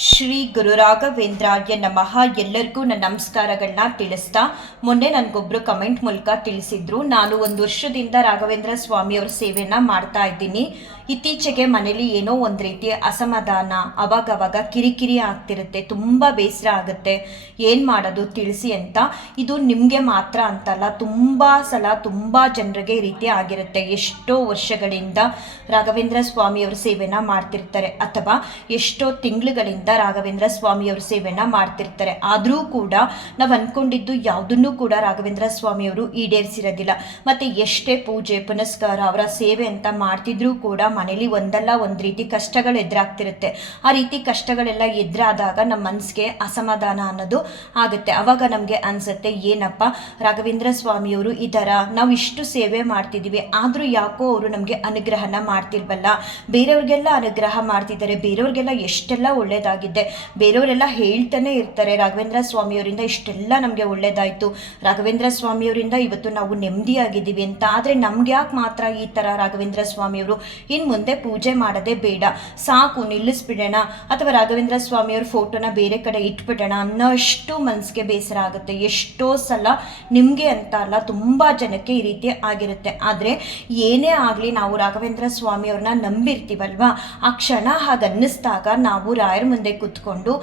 ಶ್ರೀ ಗುರು ರಾಘವೇಂದ್ರಾಯ ನಮಃ. ಎಲ್ಲರಿಗೂ ನನ್ನ ನಮಸ್ಕಾರಗಳನ್ನ ತಿಳಿಸ್ತಾ, ಮೊನ್ನೆ ನನಗೊಬ್ರು ಕಮೆಂಟ್ ಮೂಲಕ ತಿಳಿಸಿದ್ರು, ನಾನು 1 ವರ್ಷದಿಂದ ರಾಘವೇಂದ್ರ ಸ್ವಾಮಿಯವ್ರ ಸೇವೆನ ಮಾಡ್ತಾ ಇದ್ದೀನಿ. ಇತ್ತೀಚೆಗೆ ಮನೇಲಿ ಏನೋ ಒಂದು ರೀತಿ ಅಸಮಾಧಾನ, ಅವಾಗವಾಗ ಕಿರಿಕಿರಿ ಆಗ್ತಿರುತ್ತೆ, ತುಂಬ ಬೇಸರ ಆಗುತ್ತೆ, ಏನು ಮಾಡೋದು ತಿಳಿಸಿ ಅಂತ. ಇದು ನಿಮಗೆ ಮಾತ್ರ ಅಂತಲ್ಲ, ತುಂಬ ಸಲ ತುಂಬ ಜನರಿಗೆ ಈ ರೀತಿ ಆಗಿರುತ್ತೆ. ಎಷ್ಟೋ ವರ್ಷಗಳಿಂದ ರಾಘವೇಂದ್ರ ಸ್ವಾಮಿಯವ್ರ ಸೇವೆನ ಮಾಡ್ತಿರ್ತಾರೆ, ಅಥವಾ ಎಷ್ಟೋ ತಿಂಗಳುಗಳಿಂದ ರಾಘವೇಂದ್ರ ಸ್ವಾಮಿಯವ್ರ ಸೇವೆನ ಮಾಡ್ತಿರ್ತಾರೆ. ಆದರೂ ಕೂಡ ನಾವು ಅನ್ಕೊಂಡಿದ್ದು ಯಾವುದನ್ನು ಕೂಡ ರಾಘವೇಂದ್ರ ಸ್ವಾಮಿಯವರು ಈಡೇರಿಸಿರೋದಿಲ್ಲ. ಮತ್ತೆ ಎಷ್ಟೇ ಪೂಜೆ ಪುನಸ್ಕಾರ ಅವರ ಸೇವೆ ಅಂತ ಮಾಡ್ತಿದ್ರೂ ಕೂಡ ಮನೇಲಿ ಒಂದಲ್ಲ ಒಂದು ರೀತಿ ಕಷ್ಟಗಳು ಎದುರಾಗ್ತಿರುತ್ತೆ. ಆ ರೀತಿ ಕಷ್ಟಗಳೆಲ್ಲ ಎದುರಾದಾಗ ನಮ್ಮ ಮನಸ್ಸಿಗೆ ಅಸಮಾಧಾನ ಅನ್ನೋದು ಆಗುತ್ತೆ. ಅವಾಗ ನಮಗೆ ಅನ್ಸುತ್ತೆ, ಏನಪ್ಪ ರಾಘವೇಂದ್ರ ಸ್ವಾಮಿಯವರು ಈ ಥರ ನಾವು ಇಷ್ಟು ಸೇವೆ ಮಾಡ್ತಿದ್ದೀವಿ, ಆದರೂ ಯಾಕೋ ಅವರು ನಮಗೆ ಅನುಗ್ರಹನ ಮಾಡ್ತಿಲ್ವಲ್ಲ. ಬೇರೆಯವ್ರಿಗೆಲ್ಲ ಅನುಗ್ರಹ ಮಾಡ್ತಿದ್ದಾರೆ, ಬೇರೆಯವ್ರಿಗೆಲ್ಲ ಎಷ್ಟೆಲ್ಲ ಒಳ್ಳೇದಾಗಿದೆ, ಬೇರೆಯವರೆಲ್ಲ ಹೇಳ್ತಾನೆ ಇರ್ತಾರೆ ರಾಘವೇಂದ್ರ ಸ್ವಾಮಿಯವರಿಂದ ಇಷ್ಟೆಲ್ಲ ನಮಗೆ ಒಳ್ಳೇದಾಯಿತು, ರಾಘವೇಂದ್ರ ಸ್ವಾಮಿಯವರಿಂದ ಇವತ್ತು ನಾವು ನೆಮ್ಮದಿಯಾಗಿದ್ದೀವಿ ಅಂತ. ಆದರೆ ನಮ್ಗೆ ಯಾಕೆ ಮಾತ್ರ ಈ ಥರ ರಾಘವೇಂದ್ರ ಸ್ವಾಮಿಯವರು ಇನ್ನು ಮುಂದೆ ಪೂಜೆ ಮಾಡೋದೇ ಬೇಡ, ಸಾಕು ನಿಲ್ಲಿಸ್ಬಿಡೋಣ, ಅಥವಾ ರಾಘವೇಂದ್ರ ಸ್ವಾಮಿಯವ್ರ ಫೋಟೋನ ಬೇರೆ ಕಡೆ ಇಟ್ಬಿಡೋಣ ಅನ್ನೋಷ್ಟು ಮನಸ್ಸಿಗೆ ಬೇಸರ ಆಗುತ್ತೆ. ಎಷ್ಟೋ ಸಲ ನಿಮಗೆ ಅಂತ ಅಲ್ಲ, ತುಂಬ ಜನಕ್ಕೆ ಈ ರೀತಿ ಆಗಿರುತ್ತೆ. ಆದರೆ ಏನೇ ಆಗಲಿ, ನಾವು ರಾಘವೇಂದ್ರ ಸ್ವಾಮಿಯವ್ರನ್ನ ನಂಬಿರ್ತೀವಲ್ವಾ, ಆ ಕ್ಷಣ ಹಾಗೆ ಅನ್ನಿಸ್ದಾಗ ನಾವು ರಾಯರ ಮುಂದೆ ಕೂತ್ಕೊಂಡು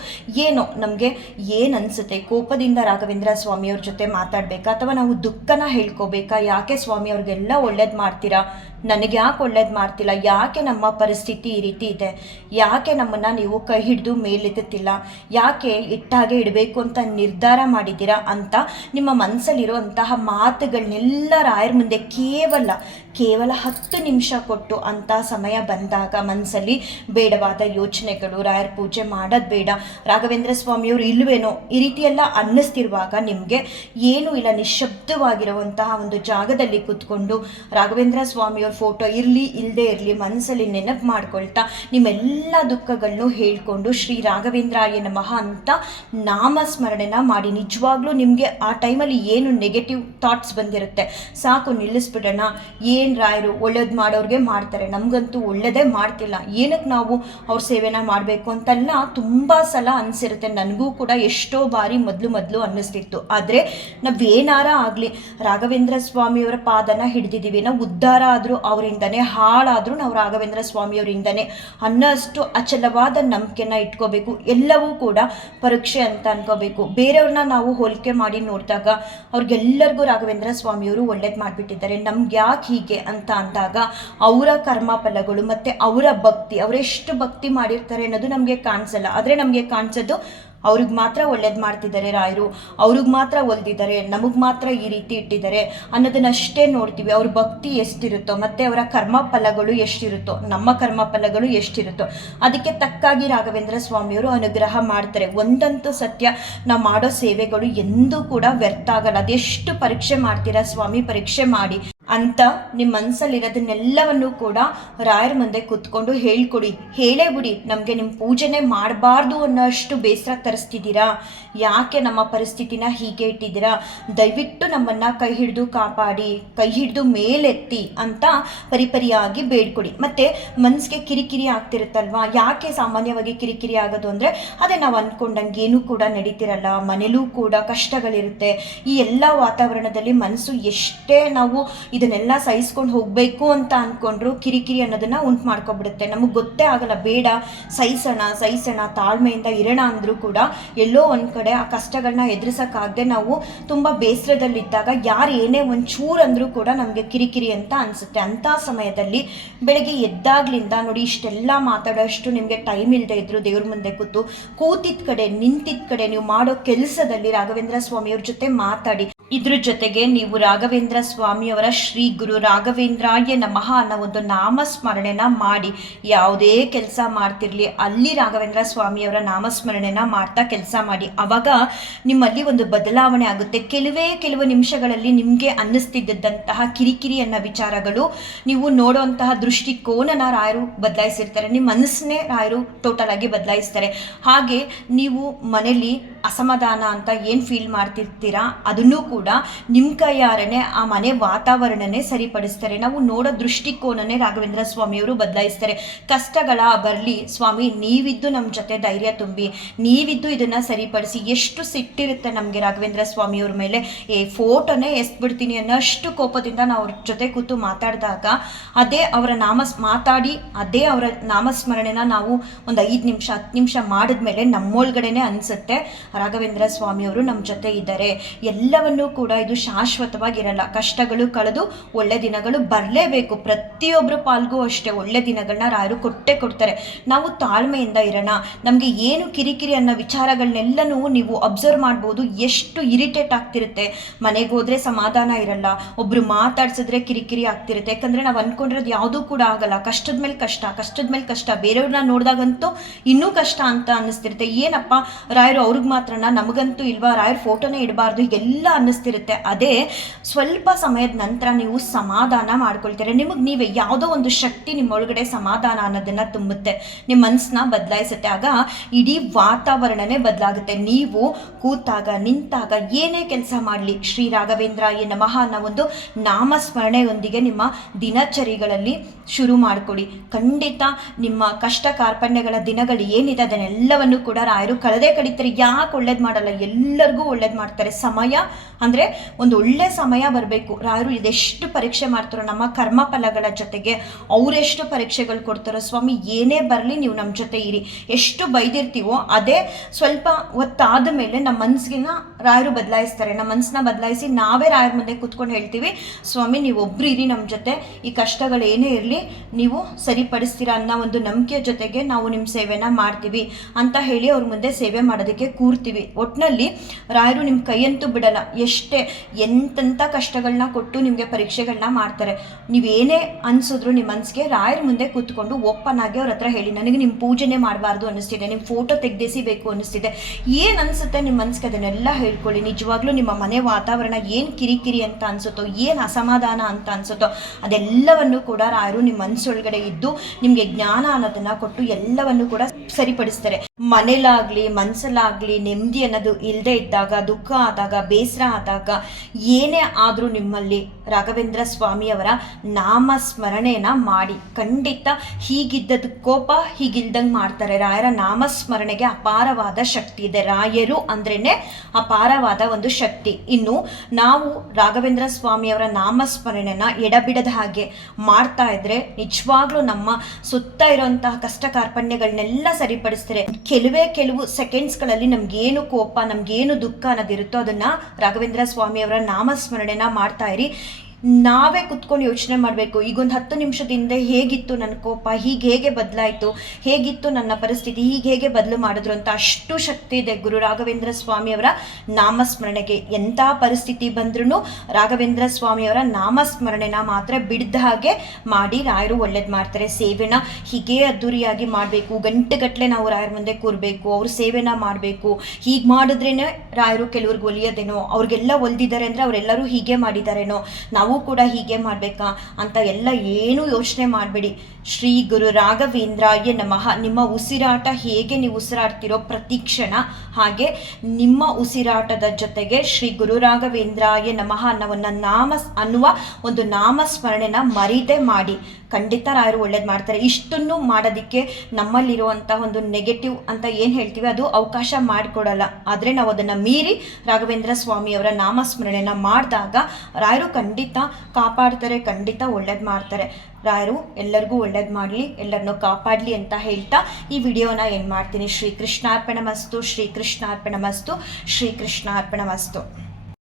ಏನೋ ನಮಗೆ ಏನು ಅನಿಸುತ್ತೆ, ಕೋಪದಿಂದ ರಾಘವೇಂದ್ರ ಸ್ವಾಮಿಯವ್ರ ಜೊತೆ ಮಾತಾಡಬೇಕಾ, ಅಥವಾ ನಾವು ದುಃಖನ ಹೇಳ್ಕೋಬೇಕಾ, ಯಾಕೆ ಸ್ವಾಮಿಯವ್ರಿಗೆಲ್ಲ ಒಳ್ಳೇದು ಮಾಡ್ತೀರಾ, ನನಗೆ ಯಾಕೆ ಒಳ್ಳೇದು ಮಾಡ್ತಿಲ್ಲ, ಯಾಕೆ ನಮ್ಮ ಪರಿಸ್ಥಿತಿ ಈ ರೀತಿ ಇದೆ, ಯಾಕೆ ನಮ್ಮನ್ನು ನೀವು ಕೈ ಹಿಡಿದು ಮೇಲೆತ್ತುತ್ತಿಲ್ಲ, ಯಾಕೆ ಇಟ್ಟಾಗೆ ಇಡಬೇಕು ಅಂತ ನಿರ್ಧಾರ ಮಾಡಿದ್ದೀರಾ ಅಂತ ನಿಮ್ಮ ಮನಸ್ಸಲ್ಲಿರುವಂತಹ ಮಾತುಗಳನ್ನೆಲ್ಲ ರಾಯರ ಮುಂದೆ ಕೇವಲ 10 ನಿಮಿಷ ಕೊಟ್ಟು ಅಂಥ ಸಮಯ ಬಂದಾಗ ಮನಸ್ಸಲ್ಲಿ ಬೇಡವಾದ ಯೋಚನೆಗಳು, ರಾಯರ ಪೂಜೆ ಮಾಡೋದು ಬೇಡ, ರಾಘವೇಂದ್ರ ಸ್ವಾಮಿಯವರು ಇಲ್ವೇನೋ ಈ ರೀತಿಯೆಲ್ಲ ಅನ್ನಿಸ್ತಿರುವಾಗ ನಿಮಗೆ ಏನೂ ಇಲ್ಲ, ನಿಶ್ಶಬ್ದವಾಗಿರುವಂತಹ ಒಂದು ಜಾಗದಲ್ಲಿ ಕೂತ್ಕೊಂಡು ರಾಘವೇಂದ್ರ ಸ್ವಾಮಿಯವ್ರ ಫೋಟೋ ಇರಲಿ ಇಲ್ಲದೆ ಇರಲಿ ಮನಸ್ಸಲ್ಲಿ ನೆನಪು ಮಾಡ್ಕೊಳ್ತಾ ನಿಮ್ಮೆಲ್ಲ ದುಃಖಗಳನ್ನು ಹೇಳ್ಕೊಂಡು ಶ್ರೀ ರಾಘವೇಂದ್ರಾಯ ನಮಃ ಅಂತ ನಾಮಸ್ಮರಣೆನ ಮಾಡಿ. ನಿಜವಾಗ್ಲೂ ನಿಮಗೆ ಆ ಟೈಮಲ್ಲಿ ಏನು ನೆಗೆಟಿವ್ ಥಾಟ್ಸ್ ಬಂದಿರುತ್ತೆ, ಸಾಕು ನಿಲ್ಲಿಸ್ಬಿಡೋಣ, ಏನು ರಾಯರು ಒಳ್ಳೇದು ಮಾಡೋರಿಗೆ ಮಾಡ್ತಾರೆ, ನಮಗಂತೂ ಒಳ್ಳೇದೇ ಮಾಡ್ತಿಲ್ಲ, ಏನಕ್ಕೆ ನಾವು ಅವ್ರ ಸೇವೆನ ಮಾಡಬೇಕು ಅಂತೆಲ್ಲ ತುಂಬ ಸಲ ಅನಿಸಿರುತ್ತೆ. ನನಗೂ ಕೂಡ ಎಷ್ಟೋ ಬಾರಿ ಮೊದಲು ಅನ್ನಿಸ್ತಿತ್ತು. ಆದರೆ ನಾವೇನಾರ ಆಗಲಿ ರಾಘವೇಂದ್ರ ಸ್ವಾಮಿಯವರ ಪಾದನ ಹಿಡಿದಿದ್ದೀವಿ, ನಾವು ಉದ್ಧಾರ ಆದರೂ ಅವರಿಂದನೇ, ಹಾಳಾದರೂ ನಾವು ರಾಘವೇಂದ್ರ ಸ್ವಾಮಿಯವರಿಂದನೇ ಅನ್ನೋಷ್ಟು ಅಚಲವಾದ ನಂಬಿಕೆನ ಇಟ್ಕೋಬೇಕು. ಎಲ್ಲವೂ ಕೂಡ ಪರೀಕ್ಷೆ ಅಂತ ಅನ್ಕೋಬೇಕು. ಬೇರೆಯವ್ರನ್ನ ನಾವು ಹೋಲಿಕೆ ಮಾಡಿ ನೋಡಿದಾಗ ಅವ್ರಿಗೆಲ್ಲರಿಗೂ ರಾಘವೇಂದ್ರ ಸ್ವಾಮಿಯವರು ಒಳ್ಳೇದು ಮಾಡಿಬಿಟ್ಟಿದ್ದಾರೆ, ನಮ್ಗೆ ಯಾಕೆ ಹೀಗೆ ಅಂತ ಅಂದಾಗ ಅವರ ಕರ್ಮ ಫಲಗಳು ಮತ್ತು ಅವರ ಭಕ್ತಿ, ಅವರೆಷ್ಟು ಭಕ್ತಿ ಮಾಡಿರ್ತಾರೆ ಅನ್ನೋದು ನಮಗೆ ಕಾಣಿಸಲ್ಲ. ಆದರೆ ನಮಗೆ ಕಾಣಿಸೋದು ಅವ್ರಿಗೆ ಮಾತ್ರ ಒಳ್ಳೇದು ಮಾಡ್ತಿದ್ದಾರೆ ರಾಯರು, ಅವ್ರಿಗೆ ಮಾತ್ರ ಒಲ್ದಿದ್ದಾರೆ, ನಮಗೆ ಮಾತ್ರ ಈ ರೀತಿ ಇಟ್ಟಿದ್ದಾರೆ ಅನ್ನೋದನ್ನಷ್ಟೇ ನೋಡ್ತೀವಿ. ಅವ್ರ ಭಕ್ತಿ ಎಷ್ಟಿರುತ್ತೋ ಮತ್ತು ಅವರ ಕರ್ಮ ಫಲಗಳು ಎಷ್ಟಿರುತ್ತೋ, ನಮ್ಮ ಕರ್ಮ ಫಲಗಳು ಎಷ್ಟಿರುತ್ತೋ ಅದಕ್ಕೆ ತಕ್ಕಾಗಿ ರಾಘವೇಂದ್ರ ಸ್ವಾಮಿಯವರು ಅನುಗ್ರಹ ಮಾಡ್ತಾರೆ. ಒಂದಂತೂ ಸತ್ಯ, ನಾವು ಮಾಡೋ ಸೇವೆಗಳು ಎಂದೂ ಕೂಡ ವ್ಯರ್ಥ ಆಗಲ್ಲ. ಅದೆಷ್ಟು ಪರೀಕ್ಷೆ ಮಾಡ್ತೀರಾ ಸ್ವಾಮಿ, ಪರೀಕ್ಷೆ ಮಾಡಿ ಅಂತ ನಿಮ್ಮ ಮನಸ್ಸಲ್ಲಿರೋದನ್ನೆಲ್ಲವನ್ನೂ ಕೂಡ ರಾಯರ ಮುಂದೆ ಕೂತ್ಕೊಂಡು ಹೇಳ್ಕೊಡಿ, ಹೇಳೇ ಬಿಡಿ. ನಮಗೆ ನಿಮ್ಮ ಪೂಜೆನೇ ಮಾಡಬಾರ್ದು ಅನ್ನೋಷ್ಟು ಬೇಸರ ತರಿಸ್ತಿದ್ದೀರಾ, ಯಾಕೆ ನಮ್ಮ ಪರಿಸ್ಥಿತಿನ ಹೀಗೆ ಇಟ್ಟಿದ್ದೀರಾ, ದಯವಿಟ್ಟು ನಮ್ಮನ್ನು ಕೈ ಹಿಡಿದು ಕಾಪಾಡಿ, ಕೈ ಹಿಡಿದು ಮೇಲೆತ್ತಿ ಅಂತ ಪರಿಪರಿಯಾಗಿ ಬೇಡ್ಕೊಡಿ. ಮತ್ತು ಮನಸ್ಸಿಗೆ ಕಿರಿಕಿರಿ ಆಗ್ತಿರುತ್ತಲ್ವಾ, ಯಾಕೆ ಸಾಮಾನ್ಯವಾಗಿ ಕಿರಿಕಿರಿ ಆಗೋದು ಅಂದರೆ, ಅದೇ ನಾವು ಅಂದ್ಕೊಂಡಂಗೆ ಏನೂ ಕೂಡ ನಡೀತಿರಲ್ಲ, ಮನೇಲೂ ಕೂಡ ಕಷ್ಟಗಳಿರುತ್ತೆ. ಈ ಎಲ್ಲ ವಾತಾವರಣದಲ್ಲಿ ಮನಸ್ಸು ಎಷ್ಟೇ ನಾವು ಇದನ್ನೆಲ್ಲ ಸಹಿಸ್ಕೊಂಡು ಹೋಗಬೇಕು ಅಂತ ಅಂದ್ಕೊಂಡ್ರು ಕಿರಿಕಿರಿ ಅನ್ನೋದನ್ನು ಉಂಟು ಮಾಡ್ಕೊಬಿಡುತ್ತೆ. ನಮಗೆ ಗೊತ್ತೇ ಆಗಲ್ಲ, ಬೇಡ ಸಹಿಸೋಣ ತಾಳ್ಮೆಯಿಂದ ಇರೋಣ ಅಂದರೂ ಕೂಡ ಎಲ್ಲೋ ಒಂದು ಕಡೆ ಆ ಕಷ್ಟಗಳನ್ನ ಎದುರಿಸೋಕ್ಕಾಗದೆ ನಾವು ತುಂಬ ಬೇಸರದಲ್ಲಿದ್ದಾಗ ಯಾರು ಏನೇ ಒಂಚೂರು ಅಂದರೂ ಕೂಡ ನಮಗೆ ಕಿರಿಕಿರಿ ಅಂತ ಅನಿಸುತ್ತೆ. ಅಂಥ ಸಮಯದಲ್ಲಿ ಬೆಳಗ್ಗೆ ಎದ್ದಾಗ್ಲಿಂದ ನೋಡಿ, ಇಷ್ಟೆಲ್ಲ ಮಾತಾಡೋಷ್ಟು ನಿಮಗೆ ಟೈಮ್ ಇಲ್ಲದೆ ಇದ್ರು ದೇವ್ರ ಮುಂದೆ ಕೂತಿದ್ದ ಕಡೆ ನಿಂತಿದ್ದ ಕಡೆ ನೀವು ಮಾಡೋ ಕೆಲಸದಲ್ಲಿ ರಾಘವೇಂದ್ರ ಸ್ವಾಮಿಯವ್ರ ಜೊತೆ ಮಾತಾಡಿ. ಇದ್ರ ಜೊತೆಗೆ ನೀವು ರಾಘವೇಂದ್ರ ಸ್ವಾಮಿಯವರ ಶ್ರೀ ಗುರು ರಾಘವೇಂದ್ರಾಯ ನಮಃ ಅನ್ನೋ ಒಂದು ನಾಮಸ್ಮರಣೆನ ಮಾಡಿ. ಯಾವುದೇ ಕೆಲಸ ಮಾಡ್ತಿರ್ಲಿ ಅಲ್ಲಿ ರಾಘವೇಂದ್ರ ಸ್ವಾಮಿಯವರ ನಾಮಸ್ಮರಣೆನ ಮಾಡ್ತಾ ಕೆಲಸ ಮಾಡಿ. ಆವಾಗ ನಿಮ್ಮಲ್ಲಿ ಒಂದು ಬದಲಾವಣೆ ಆಗುತ್ತೆ. ಕೆಲವು ನಿಮಿಷಗಳಲ್ಲಿ ನಿಮಗೆ ಅನ್ನಿಸ್ತಿದ್ದಂತಹ ಕಿರಿಕಿರಿ ಅನ್ನೋ ವಿಚಾರಗಳು, ನೀವು ನೋಡುವಂತಹ ದೃಷ್ಟಿಕೋನನ ರಾಯರು ಬದಲಾಯಿಸಿರ್ತಾರೆ, ನಿಮ್ಮ ಮನಸ್ಸನ್ನೇ ರಾಯರು ಟೋಟಲ್ ಆಗಿ ಬದಲಾಯಿಸ್ತಾರೆ. ಹಾಗೆ ನೀವು ಮನೇಲಿ ಅಸಮಾಧಾನ ಅಂತ ಏನು ಫೀಲ್ ಮಾಡ್ತಿರ್ತೀರಾ ಅದನ್ನೂ ಕೂಡ ಕೂಡ ನಿಮ್ಮ ಕೈಯಾರನೆ ಆ ಮನೆ ವಾತಾವರಣನೇ ಸರಿಪಡಿಸ್ತಾರೆ. ನಾವು ನೋಡೋ ದೃಷ್ಟಿಕೋನನೇ ರಾಘವೇಂದ್ರ ಸ್ವಾಮಿಯವರು ಬದಲಾಯಿಸ್ತಾರೆ. ಕಷ್ಟಗಳ ಬರಲಿ ಸ್ವಾಮಿ, ನೀವಿದ್ದು ನಮ್ಮ ಜೊತೆ ಧೈರ್ಯ ತುಂಬಿ, ನೀವಿದ್ದು ಇದನ್ನು ಸರಿಪಡಿಸಿ. ಎಷ್ಟು ಸಿಟ್ಟಿರುತ್ತೆ ನಮಗೆ ರಾಘವೇಂದ್ರ ಸ್ವಾಮಿಯವ್ರ ಮೇಲೆ, ಫೋಟೋನೇ ಎಸ್ಬಿಡ್ತೀನಿ ಅನ್ನೋಷ್ಟು ಕೋಪದಿಂದ ನಾವು ಅವ್ರ ಜೊತೆ ಕೂತು ಮಾತಾಡಿದಾಗ ಅದೇ ಅವರ ಮಾತಾಡಿ ಅದೇ ಅವರ ನಾಮಸ್ಮರಣೆನ ನಾವು ಒಂದು 5 ನಿಮಿಷ 10 ನಿಮಿಷ ಮಾಡಿದ್ಮೇಲೆ ನಮ್ಮೊಳಗಡೆನೆ ಅನಿಸುತ್ತೆ ರಾಘವೇಂದ್ರ ಸ್ವಾಮಿಯವರು ನಮ್ಮ ಜೊತೆ ಇದ್ದಾರೆ. ಎಲ್ಲವನ್ನೂ ಕೂಡ ಇದು ಶಾಶ್ವತವಾಗಿರಲ್ಲ. ಕಷ್ಟಗಳು ಕಳೆದು ಒಳ್ಳೆ ದಿನಗಳು ಬರಲೇಬೇಕು. ಪ್ರತಿಯೊಬ್ಬರು ಪಾಲ್ಗೂ ಅಷ್ಟೇ ಒಳ್ಳೆ ದಿನಗಳನ್ನ ರಾಯರು ಕೊಟ್ಟೇ ಕೊಡ್ತಾರೆ. ನಾವು ತಾಳ್ಮೆಯಿಂದ ಇರೋಣ. ನಮಗೆ ಏನು ಕಿರಿಕಿರಿ ಅನ್ನೋ ವಿಚಾರಗಳನ್ನೆಲ್ಲನೂ ನೀವು ಅಬ್ಸರ್ವ್ ಮಾಡ್ಬೋದು. ಎಷ್ಟು ಇರಿಟೇಟ್ ಆಗ್ತಿರುತ್ತೆ, ಮನೆಗೆ ಹೋದ್ರೆ ಸಮಾಧಾನ ಇರಲ್ಲ, ಒಬ್ರು ಮಾತಾಡ್ಸಿದ್ರೆ ಕಿರಿಕಿರಿ ಆಗ್ತಿರುತ್ತೆ. ಯಾಕಂದ್ರೆ ನಾವು ಅನ್ಕೊಂಡಿರೋದು ಯಾವುದೂ ಕೂಡ ಆಗಲ್ಲ. ಕಷ್ಟದ ಮೇಲೆ ಕಷ್ಟ, ಬೇರೆಯವ್ರನ್ನ ನೋಡಿದಾಗಂತೂ ಇನ್ನೂ ಕಷ್ಟ ಅಂತ ಅನ್ನಿಸ್ತಿರುತ್ತೆ. ಏನಪ್ಪ ರಾಯರು ಅವ್ರಿಗೆ ಮಾತ್ರನ, ನಮಗಂತೂ ಇಲ್ವಾ, ರಾಯರ್ ಫೋಟೋನೇ ಇಡಬಾರ್ದು, ಹೀಗೆಲ್ಲ ಅನ್ನಿಸ್ತಿರುತ್ತೆ. ಅದೇ ಸ್ವಲ್ಪ ಸಮಯದ ನಂತರ ನೀವು ಸಮಾಧಾನ ಮಾಡ್ಕೊಳ್ತೀರ. ನಿಮಗೆ ನೀವೇ ಯಾವುದೋ ಒಂದು ಶಕ್ತಿ ನಿಮ್ಮೊಳಗಡೆ ಸಮಾಧಾನ ಅನ್ನೋದನ್ನ ತುಂಬುತ್ತೆ, ನಿಮ್ಮ ಮನಸ್ಸನ್ನ ಬದಲಾಯಿಸುತ್ತೆ. ಆಗ ಇಡೀ ವಾತಾವರಣನೇ ಬದಲಾಗುತ್ತೆ. ನೀವು ಕೂತಾಗ ನಿಂತಾಗ ಏನೇ ಕೆಲಸ ಮಾಡಲಿ ಶ್ರೀ ರಾಘವೇಂದ್ರಾಯ ನಮಃ ಅನ್ನೋ ಒಂದು ನಾಮಸ್ಮರಣೆಯೊಂದಿಗೆ ನಿಮ್ಮ ದಿನಚರಿಗಳಲ್ಲಿ ಶುರು ಮಾಡಿಕೊಡಿ. ಖಂಡಿತ ನಿಮ್ಮ ಕಷ್ಟ ಕಾರ್ಪಣ್ಯಗಳ ದಿನಗಳು ಏನಿದೆ ಅದನ್ನೆಲ್ಲವನ್ನು ಕೂಡ ರಾಯರು ಕಳೆದೇ ಕಡಿತಾರೆ. ಯಾಕೆ ಒಳ್ಳೇದು ಮಾಡಲ್ಲ, ಎಲ್ಲರಿಗೂ ಒಳ್ಳೇದು ಮಾಡ್ತಾರೆ. ಸಮಯ ಅಂದರೆ ಒಂದು ಒಳ್ಳೆ ಸಮಯ ಬರಬೇಕು. ರಾಯರು ಇದೆಷ್ಟು ಪರೀಕ್ಷೆ ಮಾಡ್ತಾರೋ ನಮ್ಮ ಕರ್ಮ ಫಲಗಳ ಜೊತೆಗೆ, ಅವರೆಷ್ಟು ಪರೀಕ್ಷೆಗಳು ಕೊಡ್ತಾರೋ. ಸ್ವಾಮಿ ಏನೇ ಬರಲಿ ನೀವು ನಮ್ಮ ಜೊತೆ ಇರಿ. ಎಷ್ಟು ಬೈದಿರ್ತೀವೋ ಅದೇ ಸ್ವಲ್ಪ ಹೊತ್ತಾದ ಮೇಲೆ ನಮ್ಮ ಮನಸ್ಸಿನ ರಾಯರು ಬದಲಾಯಿಸ್ತಾರೆ. ನಮ್ಮ ಮನಸ್ಸನ್ನ ಬದಲಾಯಿಸಿ ನಾವೇ ರಾಯರ ಮುಂದೆ ಕೂತ್ಕೊಂಡು ಹೇಳ್ತೀವಿ, ಸ್ವಾಮಿ ನೀವು ಒಬ್ರು ಇರಿ ನಮ್ಮ ಜೊತೆ, ಈ ಕಷ್ಟಗಳು ಏನೇ ಇರಲಿ ನೀವು ಸರಿಪಡಿಸ್ತೀರಾ ಅನ್ನೋ ಒಂದು ನಂಬಿಕೆ ಜೊತೆಗೆ ನಾವು ನಿಮ್ಮ ಸೇವೆನ ಮಾಡ್ತೀವಿ ಅಂತ ಹೇಳಿ ಅವ್ರ ಮುಂದೆ ಸೇವೆ ಮಾಡೋದಕ್ಕೆ ಕೂರ್ತೀವಿ. ಒಟ್ಟಿನಲ್ಲಿ ರಾಯರು ನಿಮ್ಮ ಕೈಯಂತೂ ಬಿಡಲ್ಲ. ಎಷ್ಟೇ ಎಂತೆಂಥ ಕಷ್ಟಗಳನ್ನ ಕೊಟ್ಟು ನಿಮಗೆ ಪರೀಕ್ಷೆಗಳನ್ನ ಮಾಡ್ತಾರೆ. ನೀವೇನೇ ಅನಿಸಿದ್ರು ನಿಮ್ಮ ಮನಸ್ಸಿಗೆ ರಾಯರ ಮುಂದೆ ಕೂತ್ಕೊಂಡು ಓಪನ್ ಆಗಿ ಅವ್ರ ಹತ್ರ ಹೇಳಿ, ನನಗೆ ನಿಮ್ಮ ಪೂಜೆನೇ ಮಾಡಬಾರ್ದು ಅನ್ನಿಸ್ತಿದೆ, ನಿಮ್ಮ ಫೋಟೋ ತೆಗೆದಿಸಿಬೇಕು ಅನ್ನಿಸ್ತಿದೆ, ಏನು ಅನಿಸುತ್ತೆ ನಿಮ್ಮ ಮನಸ್ಸಿಗೆ ಅದನ್ನೆಲ್ಲ ಹೇಳ್ಕೊಳ್ಳಿ. ನಿಜವಾಗ್ಲೂ ನಿಮ್ಮ ಮನೆ ವಾತಾವರಣ ಏನು ಕಿರಿಕಿರಿ ಅಂತ ಅನಿಸುತ್ತೋ, ಏನು ಅಸಮಾಧಾನ ಅಂತ ಅನಿಸುತ್ತೋ ಅದೆಲ್ಲವನ್ನು ಕೂಡ ರಾಯರು ನಿಮ್ಮ ಮನಸ್ಸೊಳಗಡೆ ಇದ್ದು ನಿಮಗೆ ಜ್ಞಾನ ಅನ್ನೋದನ್ನ ಕೊಟ್ಟು ಎಲ್ಲವನ್ನು ಕೂಡ ಸರಿಪಡಿಸ್ತಾರೆ. ಮನೇಲಾಗಲಿ ಮನಸ್ಸಲ್ಲಾಗಲಿ ನೆಮ್ಮದಿ ಅನ್ನೋದು ಇಲ್ಲದೆ ಇದ್ದಾಗ, ದುಃಖ ಆದಾಗ, ಬೇಸರ ಆದಾಗ, ಏನೇ ಆದರೂ ನಿಮ್ಮಲ್ಲಿ ರಾಘವೇಂದ್ರ ಸ್ವಾಮಿಯವರ ನಾಮಸ್ಮರಣೆಯನ್ನು ಮಾಡಿ. ಖಂಡಿತ ಹೀಗಿದ್ದದ ಕೋಪ ಹೀಗಿಲ್ದಂಗೆ ಮಾಡ್ತಾರೆ. ರಾಯರ ನಾಮಸ್ಮರಣೆಗೆ ಅಪಾರವಾದ ಶಕ್ತಿ ಇದೆ. ರಾಯರು ಅಂದ್ರೇ ಅಪಾರವಾದ ಒಂದು ಶಕ್ತಿ. ಇನ್ನು ನಾವು ರಾಘವೇಂದ್ರ ಸ್ವಾಮಿಯವರ ನಾಮಸ್ಮರಣೆನ ಎಡಬಿಡದ ಹಾಗೆ ಮಾಡ್ತಾ ಇದ್ರೆ ನಿಜವಾಗ್ಲೂ ನಮ್ಮ ಸುತ್ತ ಇರುವಂತಹ ಕಷ್ಟ ಕಾರ್ಪಣ್ಯಗಳನ್ನೆಲ್ಲ ಸರಿಪಡಿಸ್ತಾರೆ. ಕೆಲವು ಸೆಕೆಂಡ್ಸ್ಗಳಲ್ಲಿ ನಮ್ಗೇನು ಕೋಪ, ನಮ್ಗೇನು ದುಃಖ ಅನ್ನೋದಿರುತ್ತೋ ಅದನ್ನ ರಾಘವೇಂದ್ರ ಸ್ವಾಮಿಯವರ ನಾಮಸ್ಮರಣೆನ ಮಾಡ್ತಾ ಇರಿ. ನಾವೇ ಕುತ್ಕೊಂಡು ಯೋಚನೆ ಮಾಡಬೇಕು, ಈಗೊಂದು 10 ನಿಮಿಷದಿಂದ ಹೇಗಿತ್ತು ನನ್ನ ಕೋಪ, ಹೇಗೆ ಬದಲಾಯಿತು, ಹೇಗಿತ್ತು ನನ್ನ ಪರಿಸ್ಥಿತಿ, ಹೇಗೆ ಬದಲು ಮಾಡಿದ್ರು ಅಂತ. ಅಷ್ಟು ಶಕ್ತಿ ಇದೆ ಗುರು ರಾಘವೇಂದ್ರ ಸ್ವಾಮಿಯವರ ನಾಮಸ್ಮರಣೆಗೆ. ಎಂಥ ಪರಿಸ್ಥಿತಿ ಬಂದ್ರೂ ರಾಘವೇಂದ್ರ ಸ್ವಾಮಿಯವರ ನಾಮಸ್ಮರಣೆನ ಮಾತ್ರ ಬಿಡ್ದ ಹಾಗೆ ಮಾಡಿ ರಾಯರು ಒಳ್ಳೇದು ಮಾಡ್ತಾರೆ. ಸೇವೆನ ಹೀಗೆ ಅದ್ದೂರಿಯಾಗಿ ಮಾಡಬೇಕು. ಗಂಟೆಗಟ್ಟಲೆ ನಾವು ರಾಯರ ಮುಂದೆ ಕೂರಬೇಕು, ಅವ್ರ ಸೇವೆನ ಮಾಡಬೇಕು. ಹೀಗೆ ಮಾಡಿದ್ರೇ ರಾಯರು ಕೆಲವ್ರಿಗೆ ಒಲಿಯೋದೇನೋ, ಅವ್ರಿಗೆಲ್ಲ ಒಲ್ದಿದ್ದಾರೆ ಅಂದರೆ ಅವರೆಲ್ಲರೂ ಹೀಗೆ ಮಾಡಿದಾರೇನೋ, ನಾವು ಕೂಡ ಹೀಗೆ ಮಾಡಬೇಕಾ ಅಂತ ಎಲ್ಲ ಏನೂ ಯೋಚನೆ ಮಾಡಬೇಡಿ. ಶ್ರೀ ಗುರು ರಾಘವೇಂದ್ರಾಯ ನಮಃ. ನಿಮ್ಮ ಉಸಿರಾಟ ಹೇಗೆ ನೀವು ಉಸಿರಾಡ್ತಿರೋ ಪ್ರತಿ ಕ್ಷಣ, ಹಾಗೆ ನಿಮ್ಮ ಉಸಿರಾಟದ ಜೊತೆಗೆ ಶ್ರೀ ಗುರು ರಾಘವೇಂದ್ರಾಯ ನಮಃ ಅನ್ನುವ ಒಂದು ನಾಮಸ್ಮರಣೆನ ಮರೀದೆ ಮಾಡಿ. ಖಂಡಿತ ರಾಯರು ಒಳ್ಳೇದು ಮಾಡ್ತಾರೆ. ಇಷ್ಟನ್ನು ಮಾಡೋದಕ್ಕೆ ನಮ್ಮಲ್ಲಿರುವಂಥ ಒಂದು ನೆಗೆಟಿವ್ ಅಂತ ಏನು ಹೇಳ್ತೀವಿ ಅದು ಅವಕಾಶ ಮಾಡಿಕೊಡಲ್ಲ. ಆದರೆ ನಾವು ಅದನ್ನು ಮೀರಿ ರಾಘವೇಂದ್ರ ಸ್ವಾಮಿಯವರ ನಾಮಸ್ಮರಣೆನ ಮಾಡಿದಾಗ ರಾಯರು ಖಂಡಿತ ಕಾಪಾಡ್ತಾರೆ, ಖಂಡಿತ ಒಳ್ಳೇದು ಮಾಡ್ತಾರೆ. ರಾಯರು ಎಲ್ಲರಿಗೂ ಒಳ್ಳೇದು ಮಾಡಲಿ, ಎಲ್ಲರನ್ನೂ ಕಾಪಾಡಲಿ ಅಂತ ಹೇಳ್ತಾ ಈ ವಿಡಿಯೋನ ಏನು ಮಾಡ್ತೀನಿ. ಶ್ರೀ ಕೃಷ್ಣಾರ್ಪಣಮಸ್ತು, ಶ್ರೀ ಕೃಷ್ಣಾರ್ಪಣಮಸ್ತು, ಶ್ರೀ ಕೃಷ್ಣಾರ್ಪಣಮಸ್ತು.